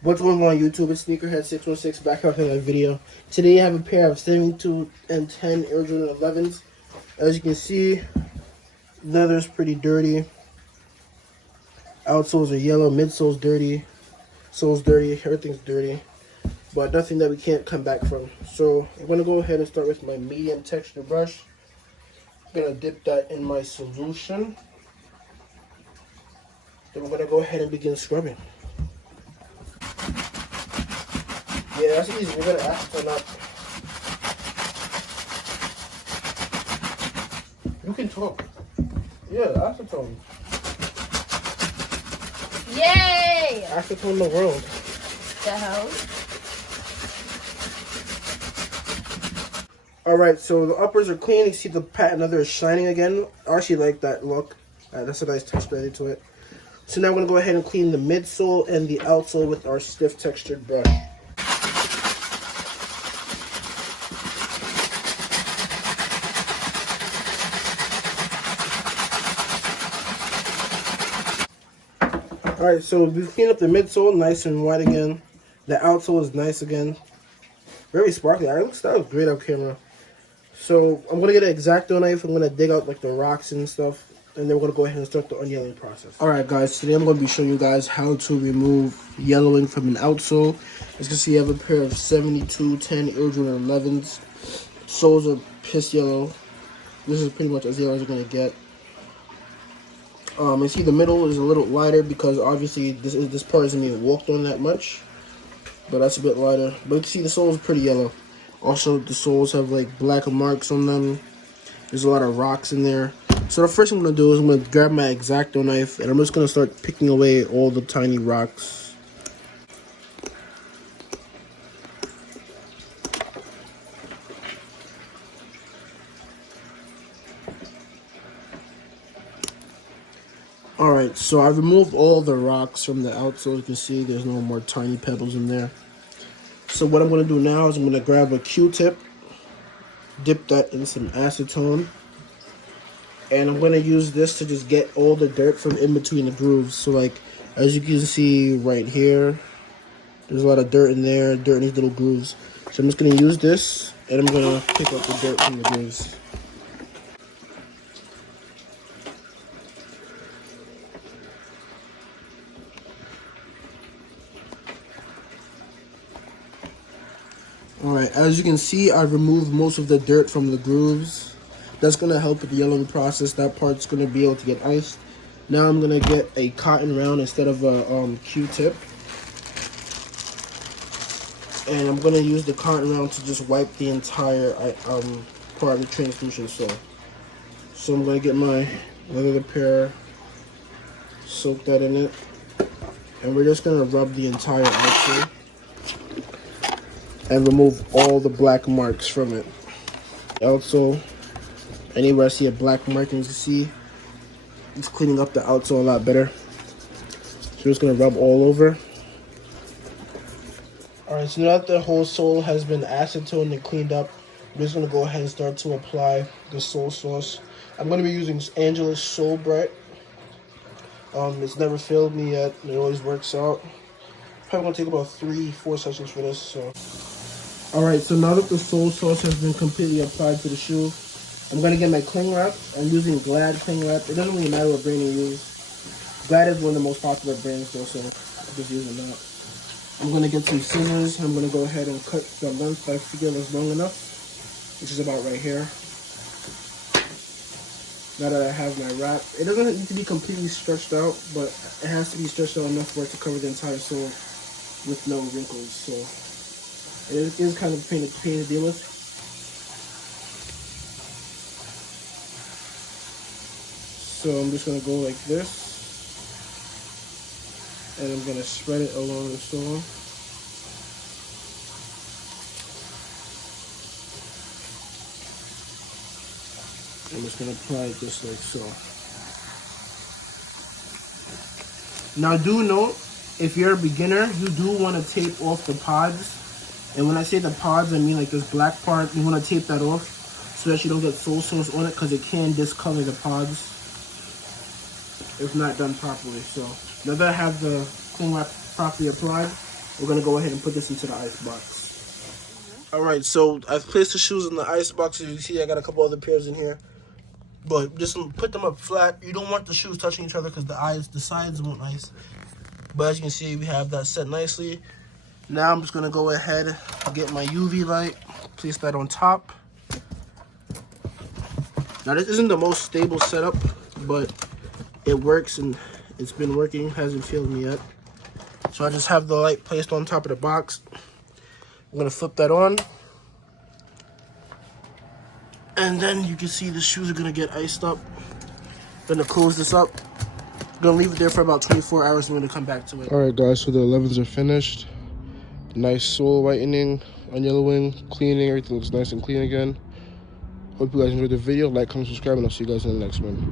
What's going on YouTube? It's Sneakerhead616 back out with another video. Today I have a pair of 72 and 10 Air Jordan 11s. As you can see, leather's pretty dirty. Outsoles are yellow, midsole's dirty, sole's dirty, everything's dirty. But nothing that we can't come back from. So I'm going to go ahead and start with my medium texture brush. I'm going to dip that in my solution. Then we're going to go ahead and begin scrubbing. Yeah, that's easy. We're gonna acetone up. You can talk. Yeah, acetone. Yay! Acetone the world. The hell? Alright, so the uppers are clean. You see the patent leather is shining again. I actually like that look. That's a nice touch added to it. So now I'm gonna go ahead and clean the midsole and the outsole with our stiff textured brush. Alright, so we've cleaned up the midsole, nice and white again. The outsole is nice again. Very sparkly. That looks great on camera. So I'm going to get an X-Acto knife. I'm going to dig out like the rocks and stuff. And then we're going to go ahead and start the unyellowing process. Alright guys, today I'm going to be showing you guys how to remove yellowing from an outsole. As you can see, I have a pair of 72 10 Air Jordan 11s. Soles are piss yellow. This is pretty much as yellow as you're going to get. You see the middle is a little lighter because obviously this part isn't being walked on that much, but that's a bit lighter. But you can see the soles are pretty yellow. Also, the soles have like black marks on them. There's a lot of rocks in there. So the first thing I'm gonna do is I'm gonna grab my X-Acto knife and I'm just gonna start picking away all the tiny rocks. Alright, so I removed all the rocks from the outsole. You can see there's no more tiny pebbles in there. So what I'm going to do now is I'm going to grab a Q-tip, dip that in some acetone, and I'm going to use this to just get all the dirt from in between the grooves. So like, as you can see right here, there's a lot of dirt in there, dirt in these little grooves. So I'm just going to use this, and I'm going to pick up the dirt from the grooves. Alright, as you can see, I've removed most of the dirt from the grooves. That's going to help with the yellowing process. That part's going to be able to get iced. Now I'm going to get a cotton round instead of a Q-tip. And I'm going to use the cotton round to just wipe the entire part of the translucent sole. So I'm going to get my leather pair, soak that in it. And we're just going to rub the entire outsole and remove all the black marks from it. Also, anywhere I see a black marking, you can see it's cleaning up the outsole a lot better. So we're just gonna rub all over. Alright, so now that the whole sole has been acetoned and cleaned up, I'm just gonna go ahead and start to apply the sole sauce. I'm gonna be using Angela's Sole Bright. It's never failed me yet, and it always works out. Probably gonna take about 3-4 sessions for this, so. Alright, so now that the sole sauce has been completely applied to the shoe, I'm going to get my cling wrap. I'm using Glad cling wrap. It doesn't really matter what brand you use. Glad is one of the most popular brands though, so I'm just using that. I'm going to get some scissors. I'm going to go ahead and cut the length I figure was long enough, which is about right here. Now that I have my wrap, it doesn't need to be completely stretched out, but it has to be stretched out enough for it to cover the entire sole with no wrinkles, so. It is kind of a pain to deal with. So I'm just going to go like this. And I'm going to spread it along the sole. I'm just going to apply it just like so. Now do note, if you're a beginner, you do want to tape off the pods. And when I say the pods, I mean like this black part. You want to tape that off so that you don't get sole sauce on it, because it can discolor the pods if not done properly. So now that I have the cling wrap properly applied, We're gonna go ahead and put this into the ice box. All right, so I've placed the shoes in the ice box. As you see, I got a couple other pairs in here, but just put them up flat. You don't want the shoes touching each other because the sides won't ice. But as you can see, we have that set nicely. Now I'm just gonna go ahead and get my UV light, place that on top. Now this isn't the most stable setup, but it works and it's been working, hasn't failed me yet. So I just have the light placed on top of the box. I'm gonna flip that on. And then you can see the shoes are gonna get iced up. Gonna close this up. Gonna leave it there for about 24 hours and we're gonna come back to it. All right guys, so the 11s are finished. Nice sole whitening, unyellowing, cleaning, everything looks nice and clean again. Hope you guys enjoyed the video. Like, comment, subscribe, and I'll see you guys in the next one.